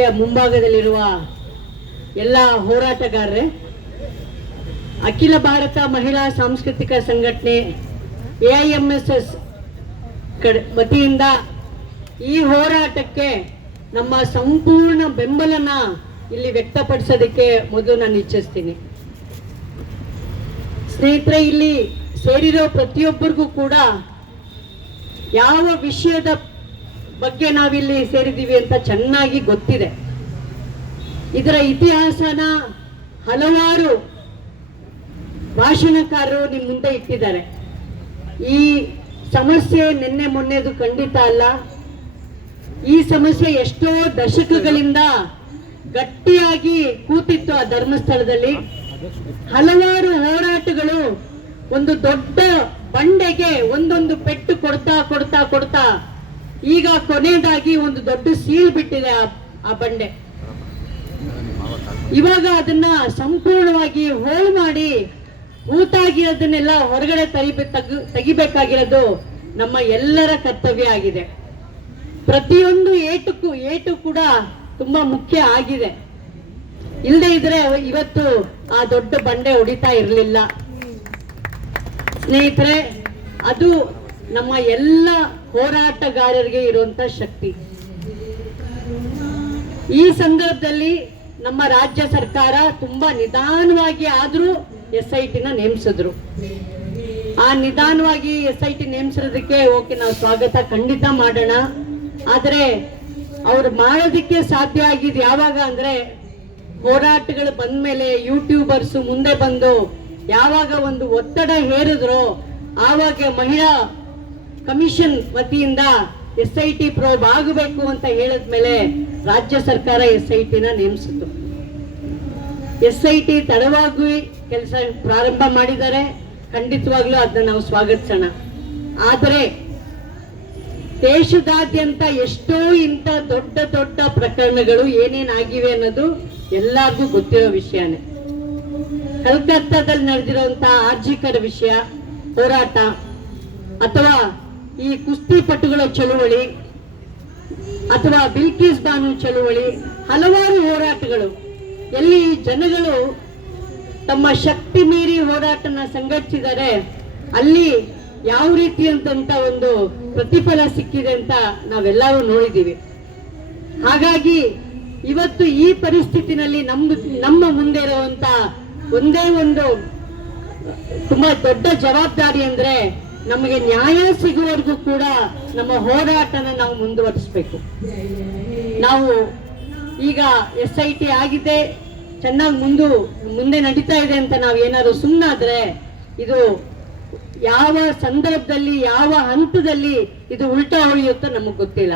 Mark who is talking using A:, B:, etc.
A: ಮುಂಭಾಗದಲ್ಲಿರುವ ಎಲ್ಲ ಹೋರಾಟಗಾರರೇ, ಅಖಿಲ ಭಾರತ ಮಹಿಳಾ ಸಾಂಸ್ಕೃತಿಕ ಸಂಘಟನೆ ಎಐಎಂಎಸ್ಎಸ್ ಕಡೆ ವತಿಯಿಂದ ಈ ಹೋರಾಟಕ್ಕೆ ನಮ್ಮ ಸಂಪೂರ್ಣ ಬೆಂಬಲನ ಇಲ್ಲಿ ವ್ಯಕ್ತಪಡಿಸೋದಕ್ಕೆ ಮೊದಲು ನಾನು ಇಚ್ಛಿಸ್ತೀನಿ. ಸ್ನೇಹಿತರೆ, ಇಲ್ಲಿ ಸೇರಿರೋ ಪ್ರತಿಯೊಬ್ಬರಿಗೂ ಕೂಡ ಯಾವ ವಿಷಯದ ಬಗ್ಗೆ ನಾವಿಲ್ಲಿ ಸೇರಿದ್ದೀವಿ ಅಂತ ಚೆನ್ನಾಗಿ ಗೊತ್ತಿದೆ. ಇದರ ಇತಿಹಾಸನ ಹಲವಾರು ಭಾಷಣಕಾರರು ನಿಮ್ಮ ಮುಂದೆ ಇಟ್ಟಿದ್ದಾರೆ. ಈ ಸಮಸ್ಯೆ ನಿನ್ನೆ ಮೊನ್ನೆದು ಖಂಡಿತ ಅಲ್ಲ. ಈ ಸಮಸ್ಯೆ ಎಷ್ಟೋ ದಶಕಗಳಿಂದ ಗಟ್ಟಿಯಾಗಿ ಕೂತಿತ್ತು ಆ ಧರ್ಮಸ್ಥಳದಲ್ಲಿ. ಹಲವಾರು ಹೋರಾಟಗಳು ಒಂದು ದೊಡ್ಡ ಬಂಡೆಗೆ ಒಂದೊಂದು ಪೆಟ್ಟು ಈಗ ಕೊನೆಯದಾಗಿ ಒಂದು ದೊಡ್ಡ ಸೀಲ್ ಬಿಟ್ಟಿದೆ ಆ- ಬಂಡೆ. ಇವಾಗ ಅದನ್ನ ಸಂಪೂರ್ಣವಾಗಿ ಹೋಲ್ ಮಾಡಿ ಊತಾಗಿರೋದನ್ನೆಲ್ಲ ಹೊರಗಡೆ ತಗ ತೆಗಿಬೇಕಾಗಿರೋದು ನಮ್ಮ ಎಲ್ಲರ ಕರ್ತವ್ಯ ಆಗಿದೆ. ಪ್ರತಿಯೊಂದು ಏಟಕ್ಕೂ ಏಟು ಕೂಡ ತುಂಬಾ ಮುಖ್ಯ ಆಗಿದೆ. ಇಲ್ಲದೆ ಇದ್ರೆ ಇವತ್ತು ಆ ದೊಡ್ಡ ಬಂಡೆ ಹೊಡಿತಾ ಇರಲಿಲ್ಲ. ಸ್ನೇಹಿತರೆ, ಅದು ನಮ್ಮ ಎಲ್ಲ ಹೋರಾಟಗಾರರಿಗೆ ಇರುವಂತ ಶಕ್ತಿ. ಈ ಸಂದರ್ಭದಲ್ಲಿ ನಮ್ಮ ರಾಜ್ಯ ಸರ್ಕಾರ ತುಂಬಾ ನಿಧಾನವಾಗಿ ಆದ್ರೂ ಎಸ್ ಐ ಟಿನ ನೇಮಿಸಿದ್ರು. ಆ ನಿಧಾನವಾಗಿ ಎಸ್ ಐ ಟಿ ನೇಮಿಸಿರೋದಕ್ಕೆ ಓಕೆ, ನಾವು ಸ್ವಾಗತ ಖಂಡಿತ ಮಾಡೋಣ. ಆದರೆ ಅವ್ರು ಮಾಡೋದಕ್ಕೆ ಸಾಧ್ಯ ಆಗಿದ್ದು ಯಾವಾಗ ಅಂದ್ರೆ ಹೋರಾಟಗಳು ಬಂದಮೇಲೆ ಯೂಟ್ಯೂಬರ್ಸ್ ಮುಂದೆ ಬಂದು ಯಾವಾಗ ಒಂದು ಒತ್ತಡ ಹೇರಿದ್ರೋ ಆವಾಗ ಮಹಿಳಾ ಕಮಿಷನ್ ವತಿಯಿಂದ ಎಸ್ ಐ ಟಿ ಪ್ರೋಬ್ ಆಗಬೇಕು ಅಂತ ಹೇಳಿದ್ಮೇಲೆ ರಾಜ್ಯ ಸರ್ಕಾರ ಎಸ್ ಐ ಟಿನ ನೇಮಿಸಿತು ಎಸ್ ಐ ಟಿ ತಡವಾಗಿ ಕೆಲಸ ಪ್ರಾರಂಭ ಮಾಡಿದ್ದಾರೆ. ಖಂಡಿತವಾಗ್ಲೂ ಅದನ್ನ ನಾವು ಸ್ವಾಗತಿಸೋಣ. ಆದರೆ ದೇಶದಾದ್ಯಂತ ಎಷ್ಟೋ ಇಂಥ ದೊಡ್ಡ ದೊಡ್ಡ ಪ್ರಕರಣಗಳು ಏನೇನಾಗಿವೆ ಅನ್ನೋದು ಎಲ್ಲರಿಗೂ ಗೊತ್ತಿರೋ ವಿಷಯನೇ. ಕಲ್ಕತ್ತಾದಲ್ಲಿ ನಡೆದಿರುವಂತಹ ಆರ್ಜಿಕರ ವಿಷಯ, ಹೋರಾಟ, ಅಥವಾ ಈ ಕುಸ್ತಿಪಟುಗಳ ಚಳುವಳಿ ಅಥವಾ ಬಿಲ್ಕಿಸ್ ಬಾನು ಚಳುವಳಿ, ಹಲವಾರು ಹೋರಾಟಗಳು. ಎಲ್ಲಿ ಜನಗಳು ತಮ್ಮ ಶಕ್ತಿ ಮೀರಿ ಹೋರಾಟನ ಸಂಘಟಿಸಿದರೆ, ಅಲ್ಲಿ ಯಾವ ರೀತಿಯಂತ ಒಂದು ಪ್ರತಿಫಲ ಸಿಕ್ಕಿದೆ ಅಂತ ನಾವೆಲ್ಲರೂ ನೋಡಿದ್ದೀವಿ. ಹಾಗಾಗಿ ಇವತ್ತು ಈ ಪರಿಸ್ಥಿತಿನಲ್ಲಿ ನಮ್ಮ ನಮ್ಮ ಮುಂದೆ ಇರುವಂತ ಒಂದೇ ಒಂದು ತುಂಬಾ ದೊಡ್ಡ ಜವಾಬ್ದಾರಿ ಅಂದ್ರೆ ನಮಗೆ ನ್ಯಾಯ ಸಿಗುವವರೆಗೂ ಕೂಡ ನಮ್ಮ ಹೋರಾಟನ ನಾವು ಮುಂದುವರಿಸಬೇಕು. ನಾವು ಈಗ ಎಸ್ ಐ ಟಿ ಆಗಿದೆ, ಚೆನ್ನಾಗಿ ಮುಂದು, ಮುಂದೆ ನಡೀತಾ ಇದೆ ಅಂತ ನಾವು ಏನಾದ್ರು ಸುಮ್ಮನಾದ್ರೆ ಇದು ಯಾವ ಸಂದರ್ಭದಲ್ಲಿ, ಯಾವ ಹಂತದಲ್ಲಿ ಇದು ಉಲ್ಟಾ ಹೊಳೆಯುತ್ತೋ ನಮಗೆ ಗೊತ್ತಿಲ್ಲ.